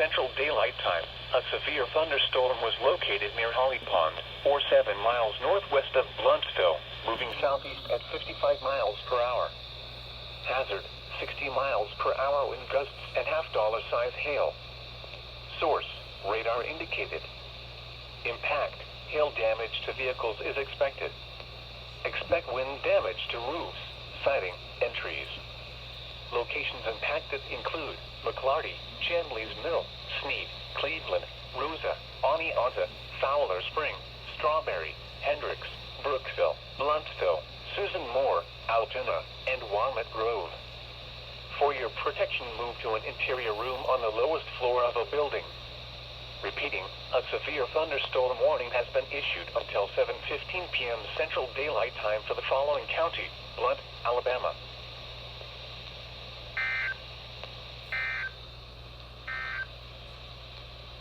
Central Daylight Time, a severe thunderstorm was located near Holly Pond, or 7 miles northwest of Blunt'sville, moving southeast at 55 miles per hour. Hazard, 60 miles per hour wind gusts and half-dollar size hail. Source, radar indicated. Impact, hail damage to vehicles is expected. Expect wind damage to roofs, siding, and trees. Locations impacted include McLarty, Chandley's Mill, Sneed, Cleveland, Rosa, Oneonta, Fowler Spring, Strawberry, Hendricks, Brookville, Blunt'sville, Susan Moore, Altoona, and Walnut Grove. For your protection, move to an interior room on the lowest floor of a building. Repeating, a severe thunderstorm warning has been issued until 7:15 p.m. Central Daylight Time for the following county: Blunt, Alabama.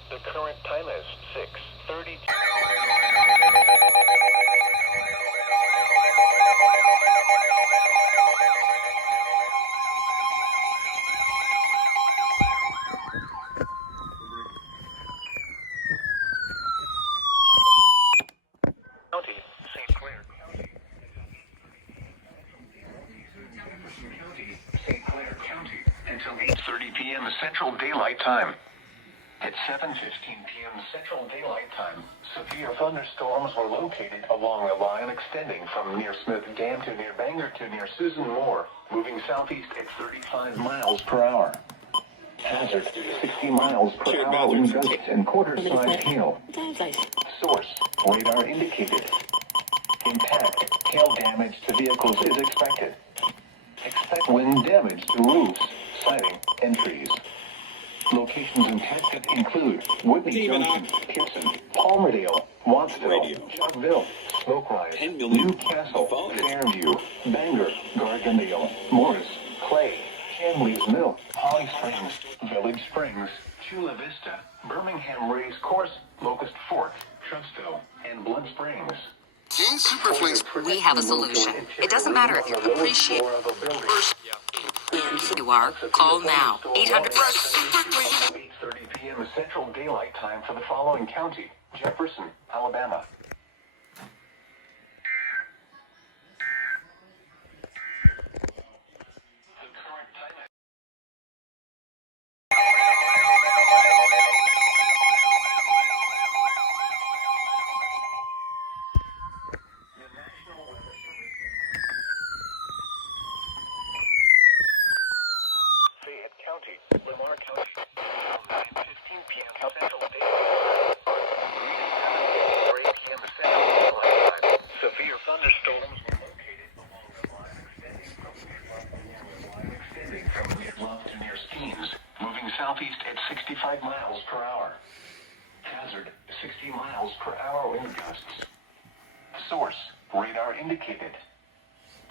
The current time is 6:30. County, St. Clair County. St. Clair County until 8:30 p.m. Central Daylight Time. At 7:15 p.m. Central Daylight Time, severe thunderstorms were located along the line extending from near Smith Dam to near Bangor to near Susan Moore, moving southeast at 35 miles per hour. Hazard, 60 miles per hour wind gusts and quarter-size hail. Source, radar indicated. Impact, hail damage to vehicles is expected. Expect wind damage to roofs, siding, and trees. Locations impacted include Whitney Junction, Pearson, Palmerdale, Wattsville, Chuckville, Smoke Rise, Newcastle, Fairview, Bangor, Gardendale, Morris, Clay, Chandley's Mill, Holly Springs, Village Springs, Chula Vista, Birmingham Race Course, Locust Fork, Trussville, and Blood Springs. We have a solution. It doesn't matter if you appreciate you are. Call now. 800. 8:30 p.m. Central Daylight Time for the following county: Jefferson, Alabama. Lamar County, 9:15 p.m. Central Daylight Time. Severe thunderstorms were located along the line extending from near Bluff to near Skeens, moving southeast at 65 miles per hour. Hazard, 60 miles per hour wind gusts. Source, radar indicated.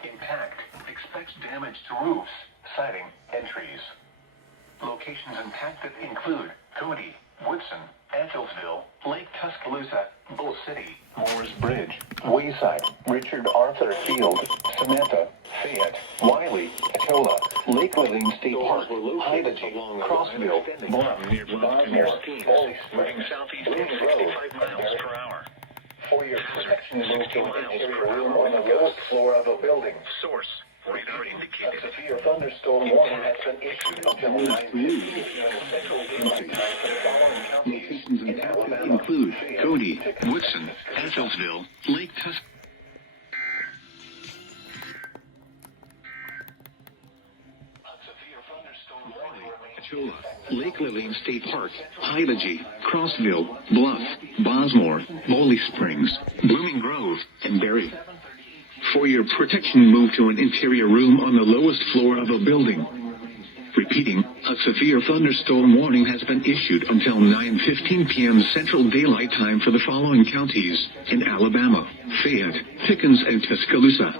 Impact, expects damage to roofs, siding, and trees. Locations impacted include Cody, Woodson, Anthelsville, Lake Tuscaloosa, Bull City, Moores Bridge, Wayside, Richard Arthur Field, Samantha, Fayette, Wiley, Atola, Lake Living State Park, Hydagy, Crossville, Bluff, Bosmore, moving southeast at 65 miles per hour. For your protection, move to an interior room on the lowest floor of a building. Source, radar indicated. A severe thunderstorm warning has been issued until 9:15 p.m. Central Daylight Time for the following counties in Alabama include Cody, Woodson, Anthelsville, Lake Tuscaloosa. Lake Living State Park, Hydagy, Crossville, Bluff, Bosmore, Bowley Springs, Blooming Grove, and Berry. For your protection, move to an interior room on the lowest floor of a building. Repeating, a severe thunderstorm warning has been issued until 9:15 p.m. Central Daylight Time for the following counties in Alabama: Fayette, Pickens, and Tuscaloosa.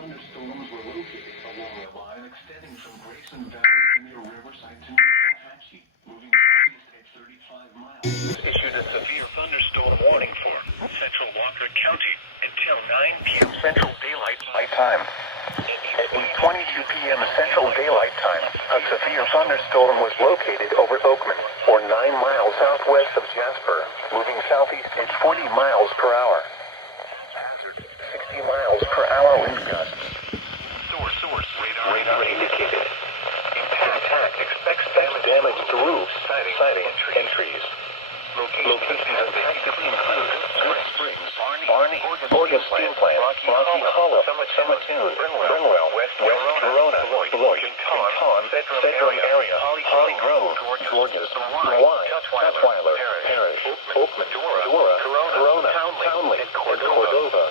Issued a severe thunderstorm warning for Central Walker County until 9 p.m. Central Daylight Time. At 8:22 p.m. Central Daylight Time, a severe thunderstorm was located over Oakman, or 9 miles southwest of Jasper, moving southeast at 40 miles per hour. Hazard, 60 miles per hour wind gusts. Source, radar indicated. Impact, expects damage to roofs, siding, and trees. Locations impacted include Sweet Springs, Barney, Oregon Steel Plant, Rocky Hollow, Summatoon, Brenwell, West Corona, Beloit, Canton, Sedgwick area, Holly Grove, Georges, Hawaii, Tutwiler, Parrish, Oakman, Dora, Corona, Townley, and Cordova.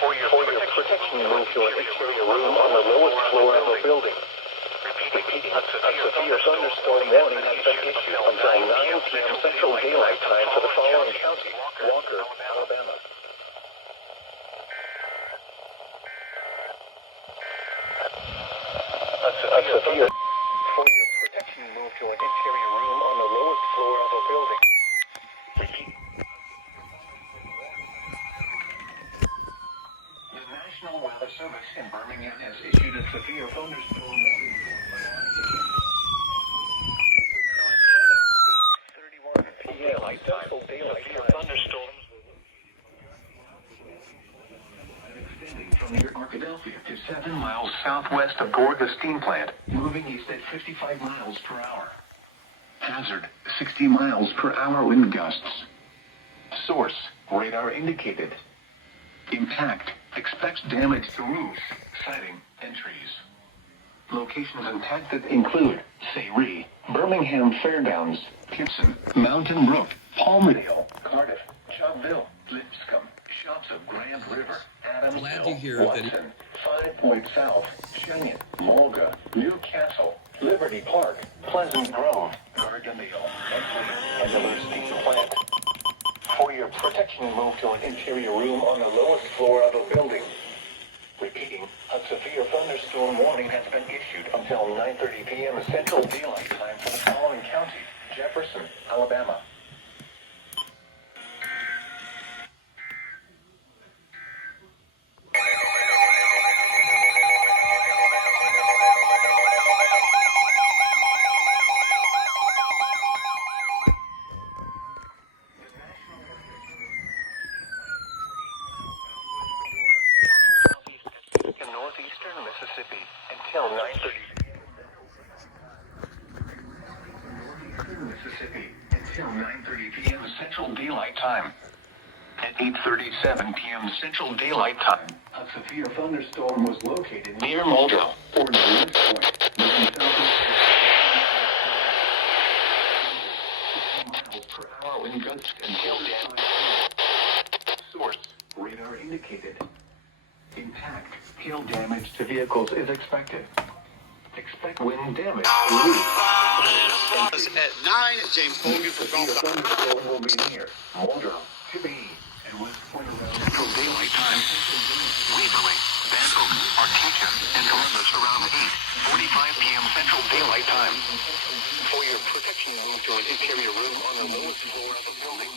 For your protection, move to an exterior room on the lowest floor of the building. Repeating, a severe thunderstorm warning has been issued until 9 p.m. Central Daylight Time for the following county: Walker, Alabama. A severe. For your protection, move to an interior room on the lowest floor of a building. Repeat. The National Weather Service in Birmingham has issued a severe thunderstorm warning. Daylight time. Thunderstorms extending from near Arkadelphia to 7 miles southwest of Gorga Steam Plant, moving east at 55 miles per hour. Hazard, 60 miles per hour wind gusts. Source, radar indicated. Impact, expects damage to roofs, siding, and trees. Locations impacted include Sayre, Birmingham Fairgrounds, Gibson, Mountain Brook, Palmdale, Cardiff, Chopville, Lipscomb, Shops of Grand River, Adamsville, Watson, 5 Point South, Cheyenne, Mulga, Newcastle, Liberty Park, Pleasant Grove, Gardendale, and the Steam Plant. For your protection, move to an interior room on the lowest floor of a building. Repeating, a severe thunderstorm warning has been issued until 9:30 p.m. Central Daylight Time for the following county: Jefferson, Alabama. Northeastern Mississippi until 9:30. Northeastern Mississippi until 9:30 p.m. Central Daylight Time. At 8:37 p.m. Central Daylight Time, a severe thunderstorm was located near Mulga or North Point, moving southeast at 60 miles per hour wind gusts until damage. Source, radar indicated. Impact, hail damage to vehicles is expected. Expect wind damage to roofs. At 9, James Colby for Golf. The thunderstorm will be near Mulga, Tibby, and West Point around Central Daylight Time. Waverly, Van Oak, Artesia, and Columbus around 8:45 p.m. Central Daylight Time. For your protection, move to an interior room on the lowest floor of the building.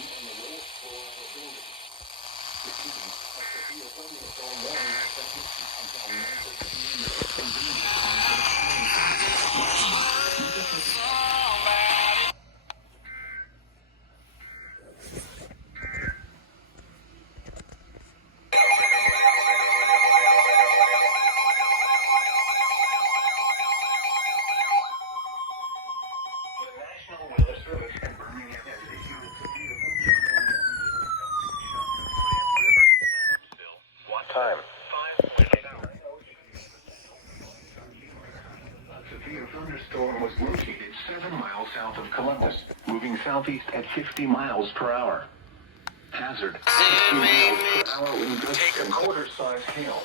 Time. A severe thunderstorm was located 7 miles south of Columbus, moving southeast at 50 miles per hour. Hazard, 60 miles per hour wind gusts and quarter-size hail.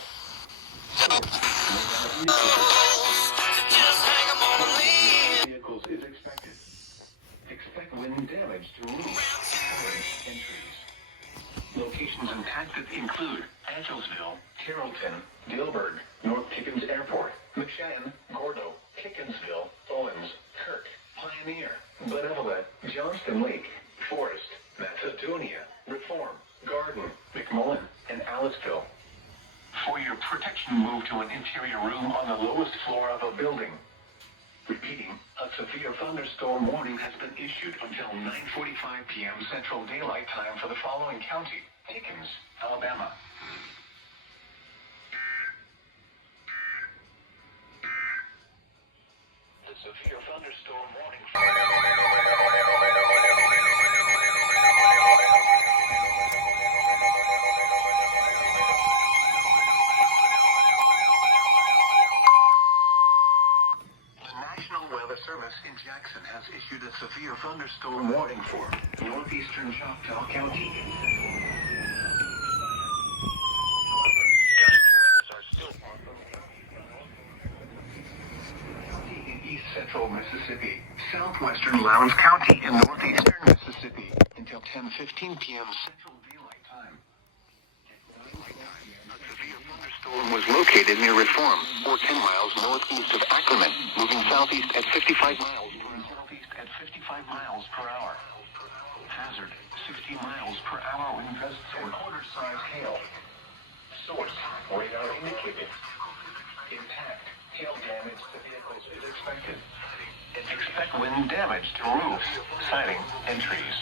Vehicles is expected. Expect wind damage to roofs, and trees. Locations impacted include Angelsville, Carrollton, Dilburg, North Pickens Airport, McShann, Gordo, Kickensville, Owens, Kirk, Pioneer, Benevolent, Johnston Lake, Forest, Macedonia, Reform, Garden, McMullen, and Aliceville. For your protection, move to an interior room on the lowest floor of a building. Repeating, a severe thunderstorm warning has been issued until 9:45 p.m. Central Daylight Time for the following county: Pickens, Alabama. The severe thunderstorm warning. Service in Jackson has issued a severe thunderstorm warning for northeastern Choctaw County. Gust winds are still in east central Mississippi, southwestern Lowndes County, and northeastern Mississippi until 10:15 p.m. Central Daylight Time. A severe thunderstorm was located near Reform, or 10 miles northeast of Ackerman, moving southeast at 55 miles per hour. Hazard, 60 miles per hour wind gusts or quarter-size hail. Source, radar indicated. Impact, hail damage to vehicles is expected. Expect wind damage to roofs, siding, and trees.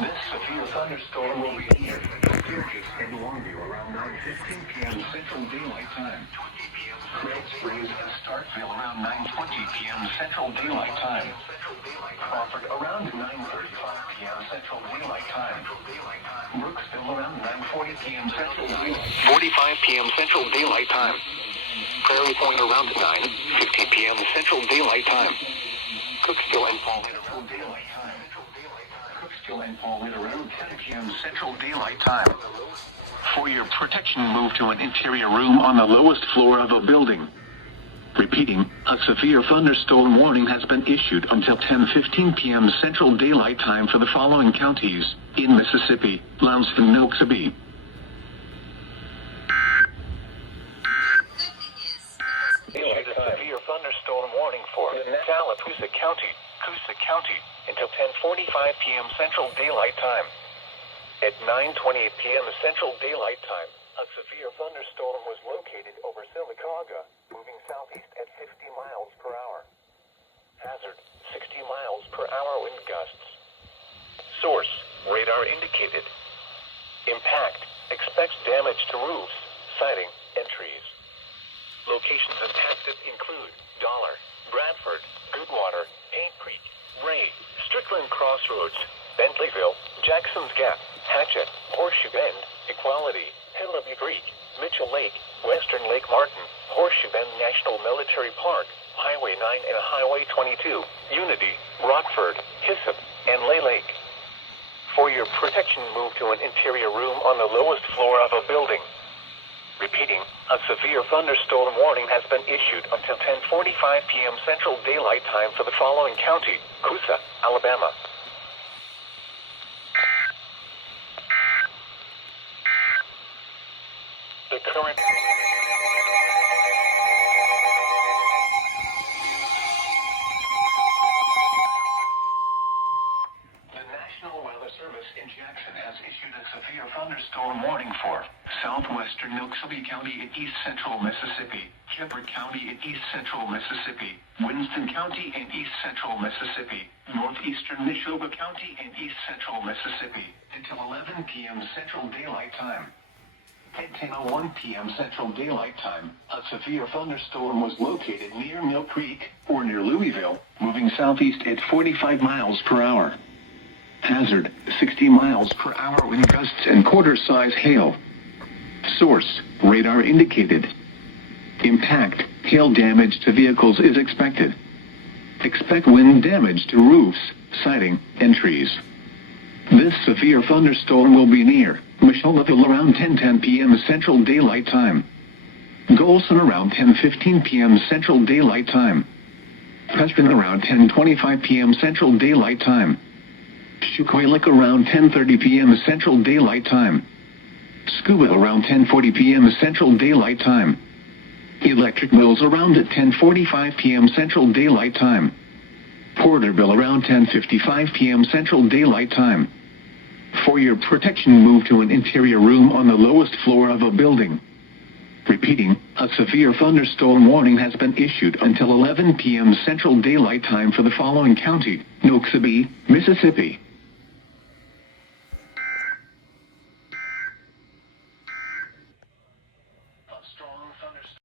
This severe thunderstorm will be near Sturgis and Longview around 9:15 p.m. Central Daylight Time. Great Springs and Starkville around 9:20 p.m. Central Daylight Time. Crawford around 9:35 p.m. Central Daylight Time. Brooksville around 9:40 p.m. Central Daylight Time. 45 p.m. Central Daylight Time. Prairie Point around 9:50 p.m. Central Daylight Time. Cooksville and Fall Central Daylight Time. Cooksville and Fall around 10 p.m. Central Daylight Time. For your protection, move to an interior room on the lowest floor of a building. Repeating, a severe thunderstorm warning has been issued until 10:15 p.m. Central Daylight Time for the following counties in Mississippi: Lowndes and Noxubee. A severe thunderstorm warning for Coosa County until 10:45 p.m. Central Daylight Time. At 9:28 p.m. Central Daylight Time, a severe thunderstorm was located over Sylacauga, moving southeast at 50 miles per hour. Hazard, 60 miles per hour wind gusts. Source, radar indicated. Impact, expects damage to roofs, siding, and trees. Locations impacted include Dollar, Bradford, Goodwater, Paint Creek, Ray, Strickland Crossroads, Bentleyville, Jackson's Gap, Hatchet, Horseshoe Bend, Equality, Penelope Creek, Mitchell Lake, Western Lake Martin, Horseshoe Bend National Military Park, Highway 9 and Highway 22, Unity, Rockford, Hyssop, and Lay Lake. For your protection, move to an interior room on the lowest floor of a building. Repeating, a severe thunderstorm warning has been issued until 10:45 p.m. Central Daylight Time for the following county: Coosa, Alabama. The current... The National Weather Service in Jackson has issued a severe thunderstorm warning for southwestern Noxubee County in east central Mississippi, Kemper County in east central Mississippi, Winston County in east central Mississippi, northeastern Neshoba County in east central Mississippi, until 11 p.m. Central Daylight Time. At 10:01 p.m. Central Daylight Time, a severe thunderstorm was located near Mill Creek, or near Louisville, moving southeast at 45 miles per hour. Hazard, 60 miles per hour wind gusts and quarter-size hail. Source, radar indicated. Impact, hail damage to vehicles is expected. Expect wind damage to roofs, siding, and trees. This severe thunderstorm will be near Micheleville around 10:10 p.m. Central Daylight Time. Golson around 10:15 p.m. Central Daylight Time. Preston around 10:25 p.m. Central Daylight Time. Shuqualak around 10:30 p.m. Central Daylight Time. Scuba around 10:40 p.m. Central Daylight Time. Electric Mills around at 10:45 p.m. Central Daylight Time. Porterville around 10:55 p.m. Central Daylight Time. For your protection, move to an interior room on the lowest floor of a building. Repeating, a severe thunderstorm warning has been issued until 11 p.m. Central Daylight Time for the following county: Noxubee, Mississippi,